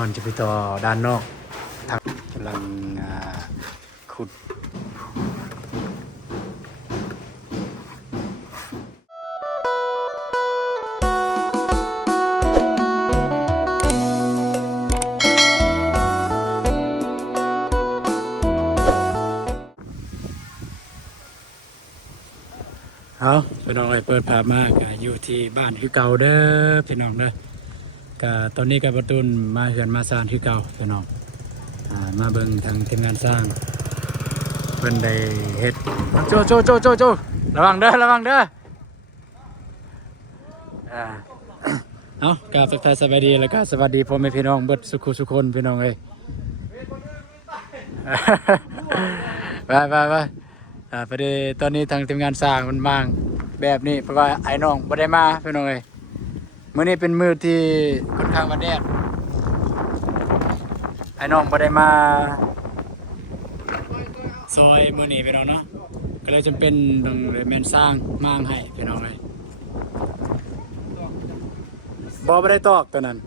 อนจะไปต่อด้านนอกทางกำลังขุดเอาพี่น้องเปิดภาพมากอยู่ที่บ้านคือเก่าเด้อพี่น้องเด้อตอนนี้กับประตูนมาเหือนมาซานคือเก่าพี่น้องมาเบิ่งทางทีมงานสร้างเพิ่นได้เฮ็ดโจระวังเด้อเอากราบทักทายสวัสดีแล้วก็สวัสดีพ่อแม่พี่น้องเบิดสุขุสุคนพี่น้องเอ้ยไปพอดีตอนนี้ทางทีมงานสร้างมันบางแบบนี้เพราะว่าไอ้น้องบ่ได้มาพี่น้องเอ้ยมื้อนี้เป็นมื้อที่ค่อนข้างว่าแดดไอ้น้องบ่ได้มาซอยมื้อนี้พี่น้องเนาะก็เลยจำเป็นต้องแม่นสร้างมางให้พี่น้องเอ้ยบ่ได้ตอกตัวนั้น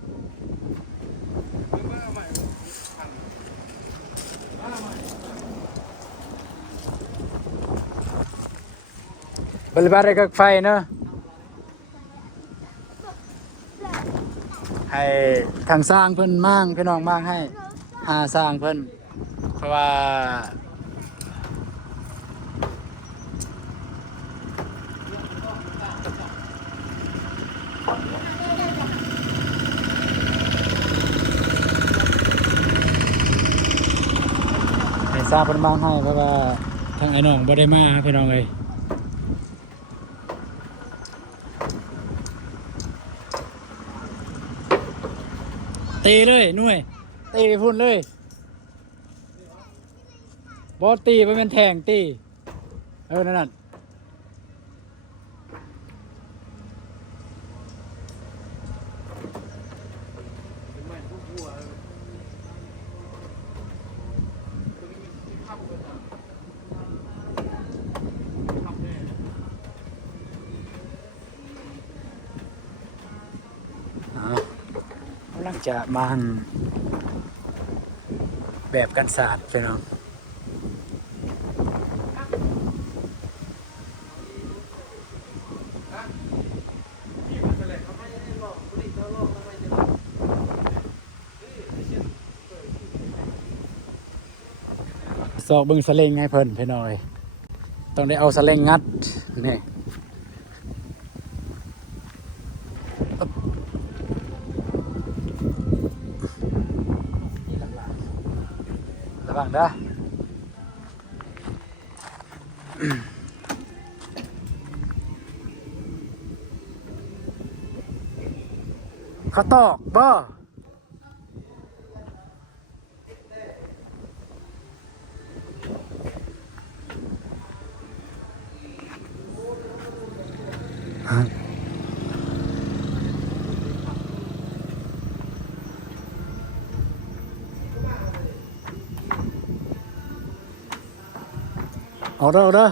บริบาร์กับไฟเนาะให้ทางสร้างเพิ่นมั่งพี่น้องมั่งให้สร้างเพิ่นเพราะว่าให้สร้างเพิ่นมั่งให้เพราะว่าทางไอ้น้องบ่ได้มาพี่น้องเลยตีเลยหน่วยตีไปพุ่นเลยบอสตีไปเป็นแทงตีนั่นกำลังจะมาแบบกันศาสตร์พี่น้องสอกบึงสลิงให้เพิ่นพี่น้อยต้องได้เอาสลิงงัดนี่ระวังเด้อเขาตอกบ่ออกเด้อ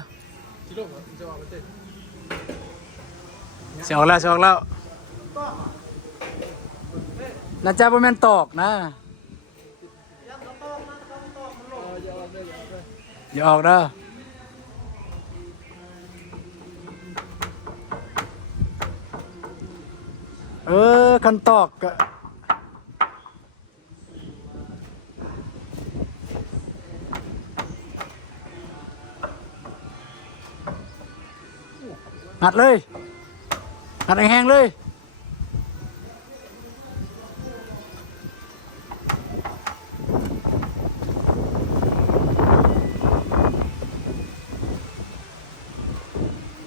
เสียออกแล้วน่าจะบ่แม่นตอกนะอย่าออกเด้อคันตอกก็งัดเลยงัดแห้งๆเลย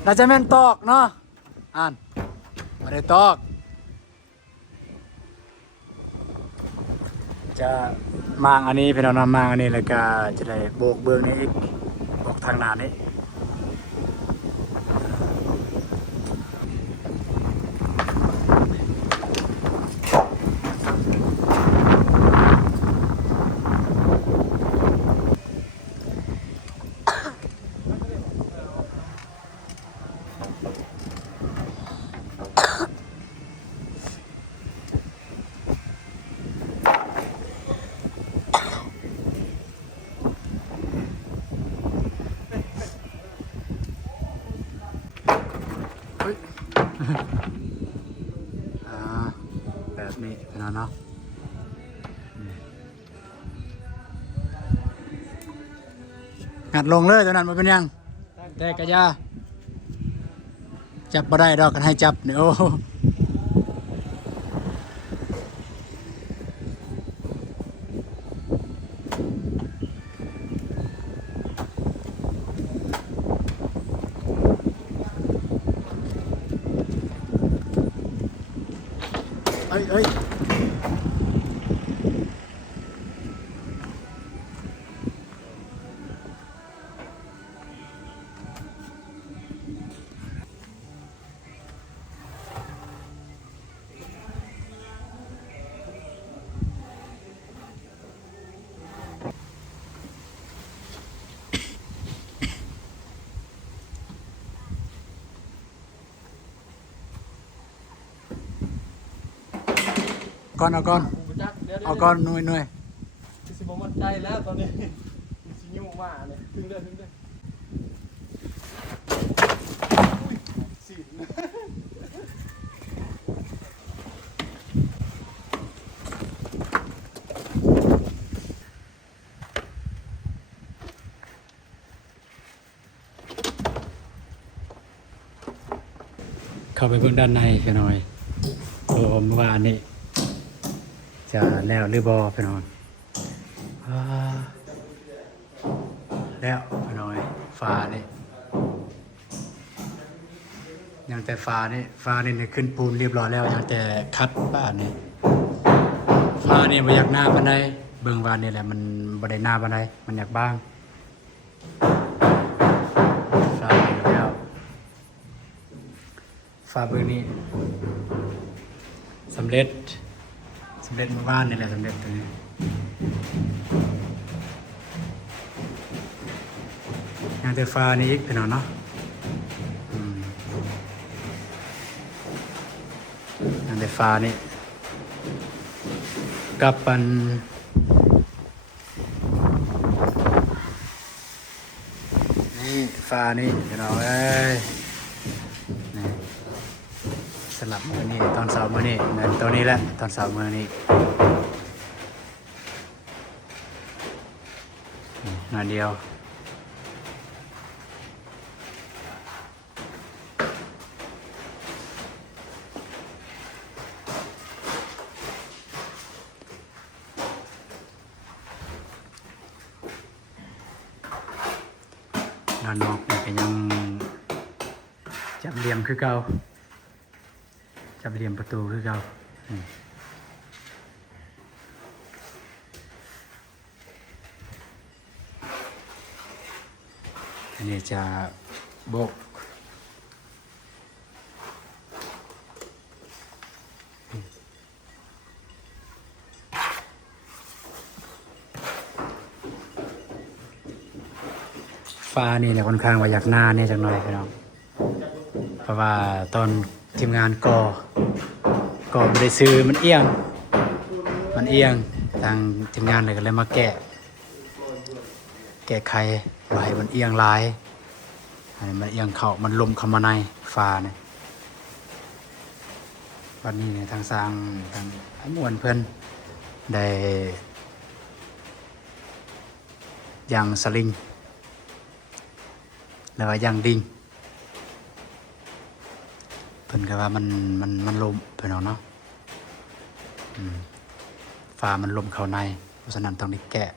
น่าจะแม่นตอกเนาะไม่ได้ตอกจะมางอันนี้พี่น้องนำมางอันนี้แล้วก็จะได้โบกเบื้องนี้อีกโบกทางหน้านี้ น้องเนาะงัดลงเลยตัวนั้นมันเป็นยังแต่กระยาจับมาได้ดอกกันให้จับเนี่ยโอ้เอ้ยก่อนเอาก่อนเอาก่อนหน่วยสิบมันใจแล้วตอนนี้สิยุ่งมากเลยถึงเลยสิเข้าไปเบื้องด้านในพี่น้อยผมว่าอันนี้จะแล้วหรือบอพี่น้อยแล้วพี่น้อยฟ้านี่ยังแต่ฟ้านี่ขึ้นปูนเรียบร้อยแล้วยังแต่คัดบ้านนี่ฟ้านี่บ่อยากหน้าปานใดเบิ่งว่านี่แหละมันบ่ได้หน้าปานใดมันอยากบ้างฟ้านี่แล้วฟ้าเบิ่งนี่สำเร็จเมื่อวานนี่แหละสำเร็จตัวนี้ยังแต่ฟ้านี่อีกพี่น้องเนาะยังแต่ฟ้านี่กับปันนี่ฟ้านี่พี่น้องเอ้ยนี่สลับมือนี่ตอนเสาร์มือนี่เหมือนตัวนี้แหละตอนเสาร์มือนี่งานเดียวด้านนอกนี่ก็ยังจับเหลี่ยมคือเก่าจับเหลี่ยมประตูคือเก่าอันนี้จะโบกฟ้านี่เนี่ยค่อนข้างว่าอยากหน้าเนี่ยจังหน่อยพี่น้องเพราะว่าตอนทีมงานก็ไม่ได้ซื้อมันเอียงทางทีมงานเลยก็เลยมาแก้ไขไว้มันเอียงลายอันนี้มันเอียงเข้ามันลมเข้ามาในฟ้าเนี่ยวันนี้เนี่ยทางสร้างทางมวลเพื่อนได้ยางสลิงแล้วว่ายางดิ่งเพิ่นก็ว่ามันลมเพิ่นเอาเนาะฟ้ามันลมเข้าในเพราะฉะนั้นต้องได้แกะ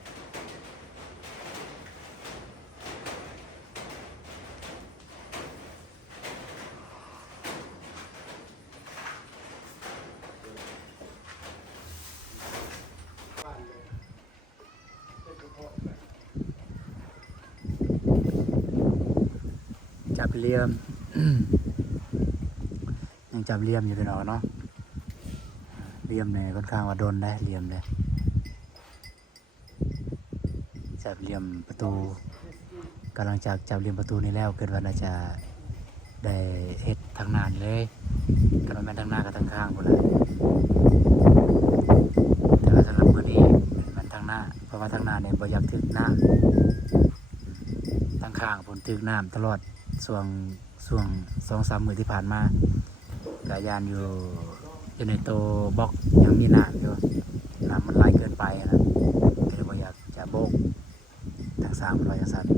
จับเหลี่ยม ยังจับเหลี่ยมอยู่เป็นอเนาะเหลี่ยมเนี่ยค่อนข้างว่าโดนได้เหลี่ยมเลยจับเหลี่ยมประตูกำลังจากจับเหลี่ยมประตูนี้แล้วเกิดว่าน่าจะได้เฮ็ดทางหน้าเลยก็แม่นทางหน้ากับทางข้างหมดเลยแต่ว่าสำหรับมื้อนี้มันทางหน้าเพราะว่าทางหน้าเนี่ยบ่อยากถึกน้ำทางข้างฝนถึกน้ำตลอดช่วง 2-3 มื้อที่ผ่านมากายานอยู่ อยู่ในตัวบล็อกยังมีน้ำอยู่น้ำมันไหลเกินไปนะก็เลยบ่อยากจะโบกทางสามรอยสัตว์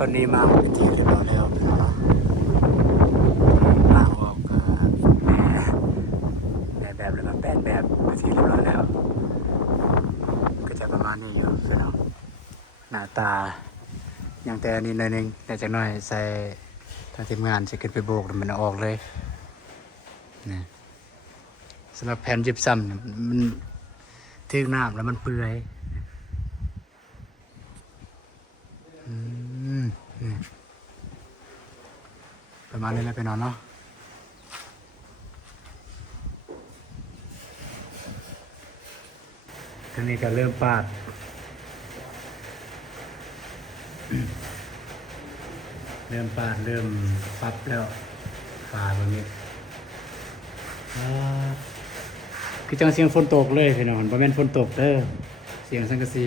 ตอนนี้มาเป็นที่เรียบร้อยแล้วลาออกแบบเลยมาแปลนแบบเป็นที่เรียบร้อยแล้วก็จะประมาณนี้อยู่พี่น้องหน้าตาอย่างแต่อันนี้หน่อยหนึงแต่จากหน่อยใส่ทางทีมงานจะขึ้นไปโบกแล้วมันออกเลยนะสำหรับแผ่นยิบซ้ำเนี่ยมันทึกน้ำแล้วมันเปื่อยนี่ประมาณนี้แหละพี่น้องเนาะทีนี้ก็เริ่มปาด เริ่มปาดเริ่มปั๊บแล้วปาดแบบนี้คือจังเสียงฝนตกเลยพี่น้องบ่แม่นฝนตกเด้อเสียงสังกะสี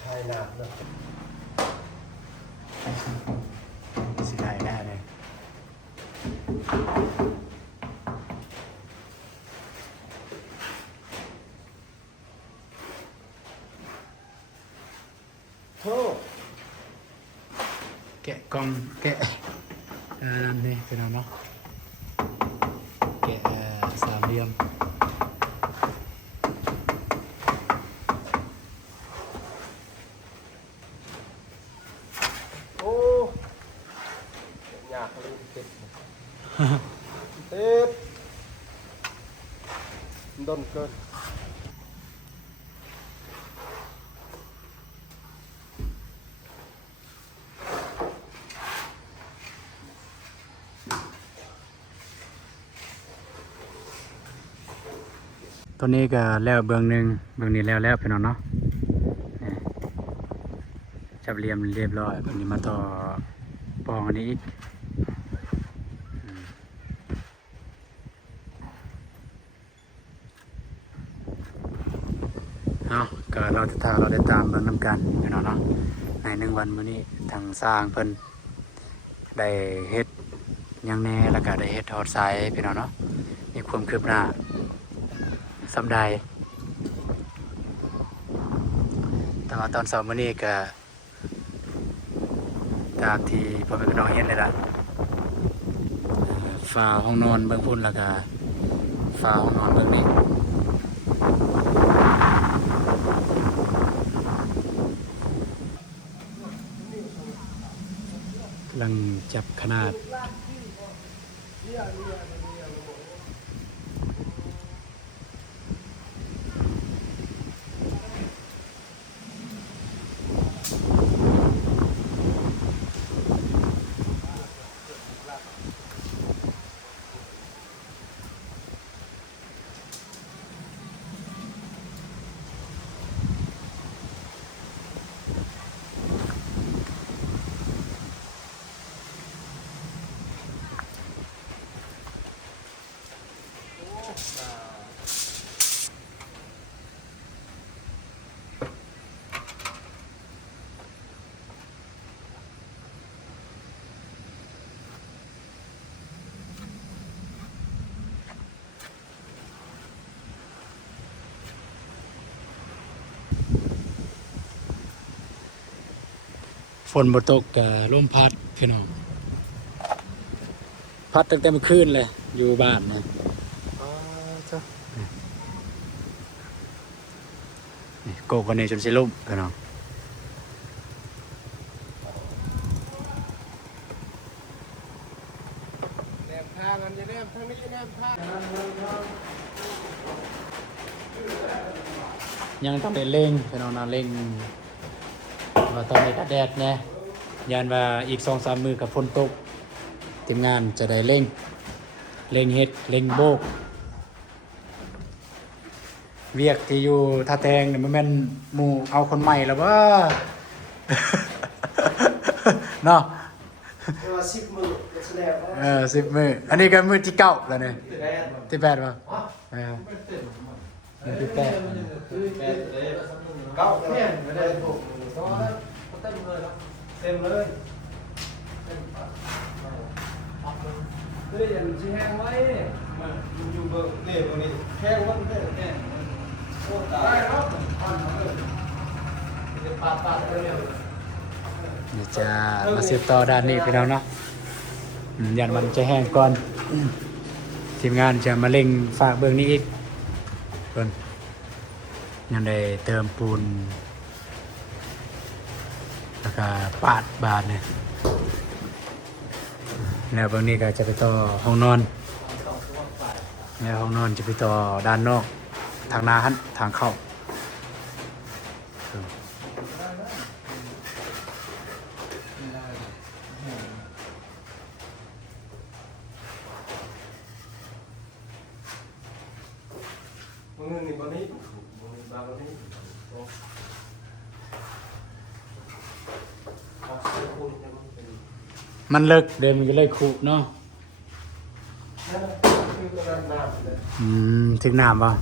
ไทยหนักนะ สิได้แน่เลย โธ่ แกะกล่องแกะนั่นนี่พี่น้องเนาะแกะสามเหลี่ยม โอ้ยากเลยเจ็บเจ็บดนเกินตัวนี้ก็แล้วเบื้องหนึ่งเบื้องนี้แล้วพี่น้องเนาะนี่จับเหลี่ยมเรียบร้อยเบื้องนี้มาต่อปองอันนี้อีกเอาก็เราจะถ้าเราได้ตามเบื้องน้ำกันพี่น้องเนาะใน1 วันมื้อนี้ทางสร้างเพิ่นได้เฮ็ดหยังแน่แล้วก็ได้เฮ็ดทอดสายพี่น้องเนาะมีความคืบหน้าสำใด แต่ว่าตอนเช้ามื้อนี้ก็ตามที่พ่อแม่พี่น้องเห็นเลยล่ะฟ้าห้องนอนเบื้องพุ่นแล้วก็ฟ้าห้องนอนเบื้องนี้กำลังจับขนาดฝนบ่ตกก็ลมพัดพี่น้องพัดตั้งแต่เมื่อคืนเลยอยู่บ้านนะนี่โกกันนี่จนสิล่มพี่น้อง แนมทางอันจะแนมทางนี้แนมทาง ยังต้องได้เร่งพี่น้องนะเร่งว่าตอนนี้ก็แดดเนี่ยยันว่าอีก 2-3 มื้อกับฝนตกทีมงานจะได้เร่งเฮ็ดเร่งโบกเวียกที่อยู่ท่าแตงเนี่ยมันแม่นหมู่เอาคนใหม่แล้วว่า เนาะ ว่า10 มื้อก็แสดงว่า 10 มื้ออันนี้ก็มื้อที่9แล้วเนี่ยที่8ป่ะมื้อที่8 เก้าแม่นไม่ได้ถูกเพราะว่าเต็มเลยครับเต็มเลยเฮ้ยอย่างชี้แห้งไว้มันอยู่เบอร์นี่ตรงนี้แห้งวันเด้อแห้งโอ้ตายแล้วพันเลยจะปาดเลย นี่จะมาสืบต่อด้านนี้พี่น้องเนาะยันมันจะแห้งก่อนทีมงานจะมาเร่งฝากเบื้องนี้อีกเพิ่นยังได้เติมปูนแล้วก็ปาดบาดเนี่ยแล้วเบื้องนี้ก็จะไปต่อห้องนอนแล้วห้องนอนจะไปต่อด้านนอกทางหน้าหันทางเข้า มึงนี่วันนี้มึงมาวันนี้มันเลิกเดินมันก็เลยขุเนาะถึงน้ำป่ะ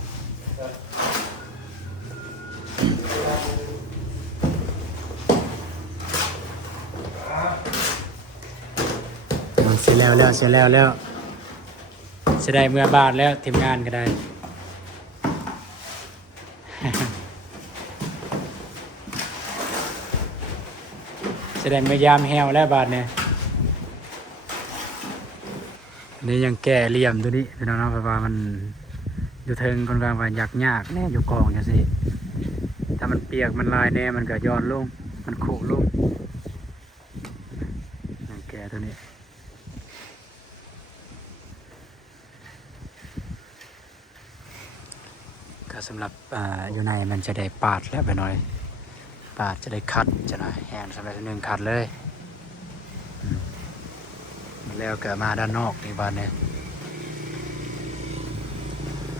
เสร็จแล้วเสร็จแล้วจะได้เมื่อบาทแล้วทีมงานก็ได้ จะได้เมื่อยามแฮวแล้วบาทเนี่ยนี่ยังแก่เหลี่ยมตัวนี้พี่น้องๆเพราะว่ามันอยู่เทิงคนกลางว่าอยากยากแน่อยู่กองอย่างสิถ้ามันเปียกมันลายแน่มันก็ย้อนลงมันโขกลงยังแก่ตัวนี้ก็สำหรับอยู่ในมันจะได้ปาดแล้วไปหน่อยปาดจะได้คัดจะหน่อยแห้งสำหรับหนึ่งคัดเลยแล้วก็มาด้านนอกในบ้านเนี่ย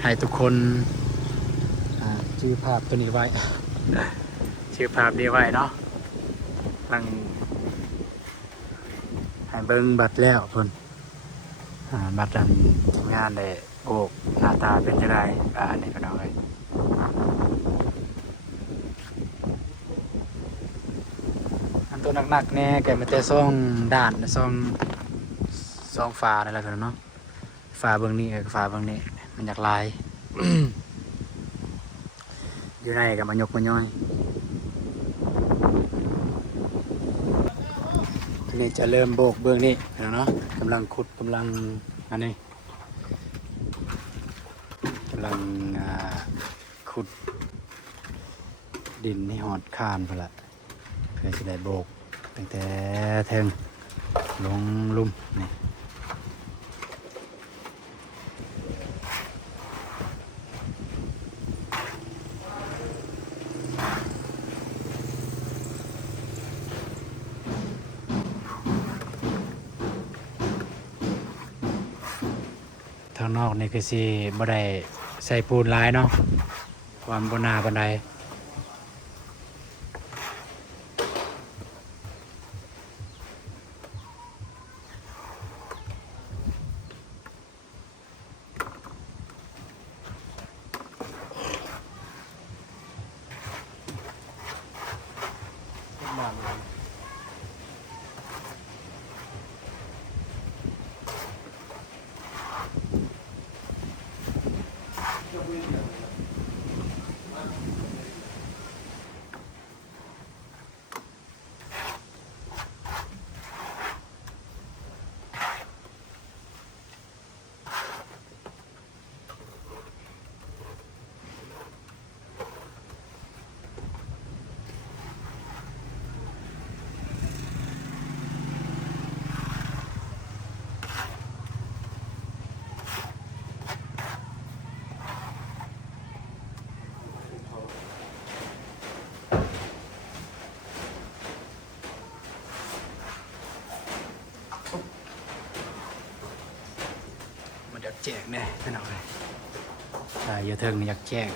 ให้ทุกคนชื่อภาพตัวนี้ไว้ ชื่อภาพนี้ไว้เนาะลังให้เบิ้งบัตรแล้วคนบัตรนั้นทีมงานได้โบกหน้าตาเป็นจะได้อันนี้ก็น้อยอันตัวหนักๆเนี่ยแกมันจะซ่องด่านซ่องฟ้าอะไรกันเนาะฟ้าเบื้องนี้ฟ้าเบื้องนี้มันอยากลาย อยู่ในกับมันยกมันย่อย นี่จะเริ่มโบกเบื้องนี้แล้วเนาะกำลังขุดกำลังอันนี้กำลังขุดดินให้หอดคานไปละเพื่อจะได้โบกตั้งแต่เทิงลงลุ่มนี่ทางนอกนี่คือสิบ่ได้ใส่ปูนหลายเนาะความบนาบันไดมันอยากแจกแน่พี่น้องเลยใช่เยอะเทิงอยากแจก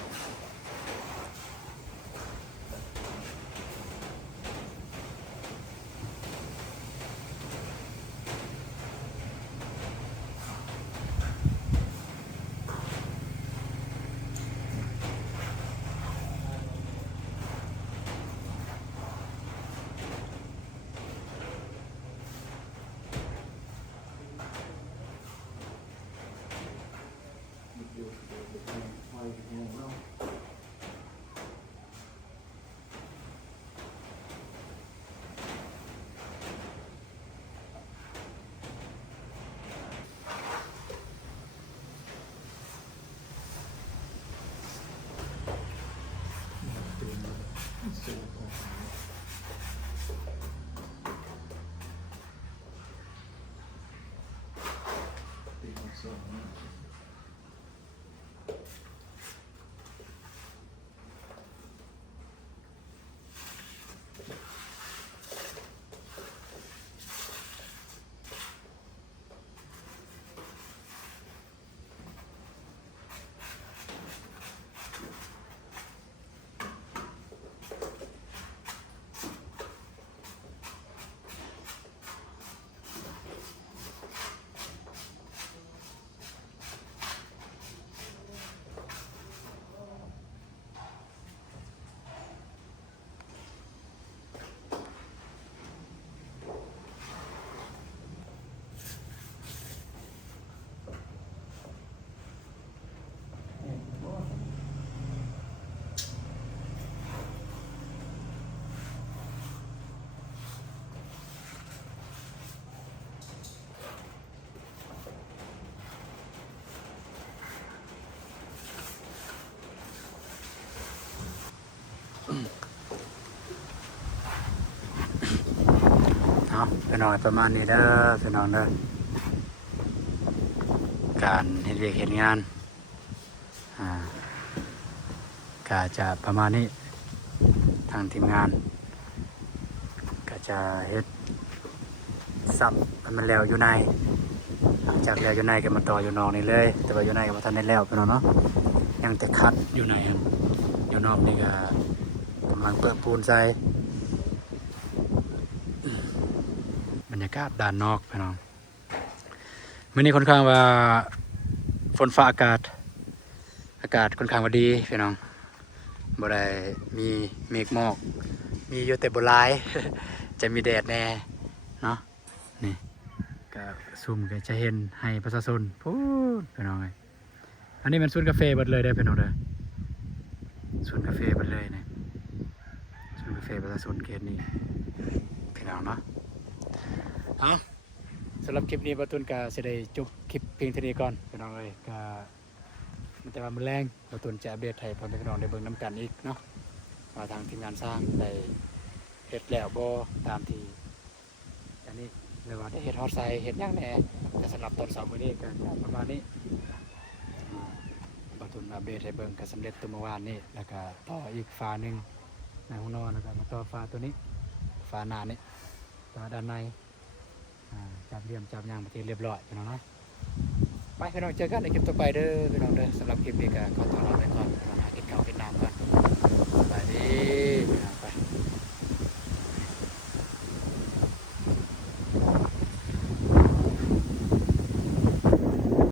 เอาพี่น้องประมาณนี้เด้อพี่น้องเด้อการเฮ็ดเวียกเฮ็ดงานก็จะประมาณนี้ทางทีมงานก็จะเฮ็ดซับให้มันแล้วอยู่ในหลังจากแล้วอยู่ในก็มาต่ออยู่นอกนี่เลยแต่ว่าอยู่ในก็บ่ทันได้แล้วพี่น้องเนาะยังแต่คัดอยู่ในครับอยู่นอกนี่ก็กำลังเปิดปูนใส่บรรยากาศด้านนอกพี่น้องมื้อนี้ค่อนข้างว่าฝนฟ้าอากาศค่อนข้างว่าดีพี่น้องบ่ได้มีเมฆหมอกมีอยู่แต่บ่หลาย จะมีแดดแน่เนาะนี่ก็ซูมก็จะเห็นให้ประชาชนพูดพี่น้องเลยอันนี้มันศูนย์กาแฟเบิดเลยได้อพี่น้องเด้อศูนย์กาแฟเบิดเลยนะศูนย์กาแฟประชาชนเขตนี้พี่น้องเนาะ เอาสำหรับคลิปนี้บาตุนก็จะได้จบคลิปเพียงเท่านี้ก่อนพี่น้องเลยก็มันแต่ว่ามันแรงบาตุนจะอัปเดตให้พ่อแม่พี่น้องได้เบิ่งน้ำกันอีกเนาะว่าทางทีมงานสร้างได้เฮ็ดแล้วบ่ตามที่อันนี้หรือว่าได้เฮ็ดฮอตไซเฮ็ดหยังแหน่แต่สำหรับตอนเสาร์มื้อนี้ก็ประมาณนี้บาตุนอัปเดตให้เบิ่งก็สำเร็จตัวเมื่อวานนี้แล้วก็ต่ออีกฝาหนึงในห้องนอนแล้วก็มาต่อฝาตัวนี้ฝาหน้านี้ฝาด้านในจับเหลี่ยมจับยางประเทศเรียบร้อยพี่น้องเนาะไปพี่น้องเจอกันในคลิปต่อไปเด้อพี่น้องเด้อสำหรับคลิปนี้ก็ขอตัวลาไปก่อนไปหากินข้าวกินน้ำกันสวัสดี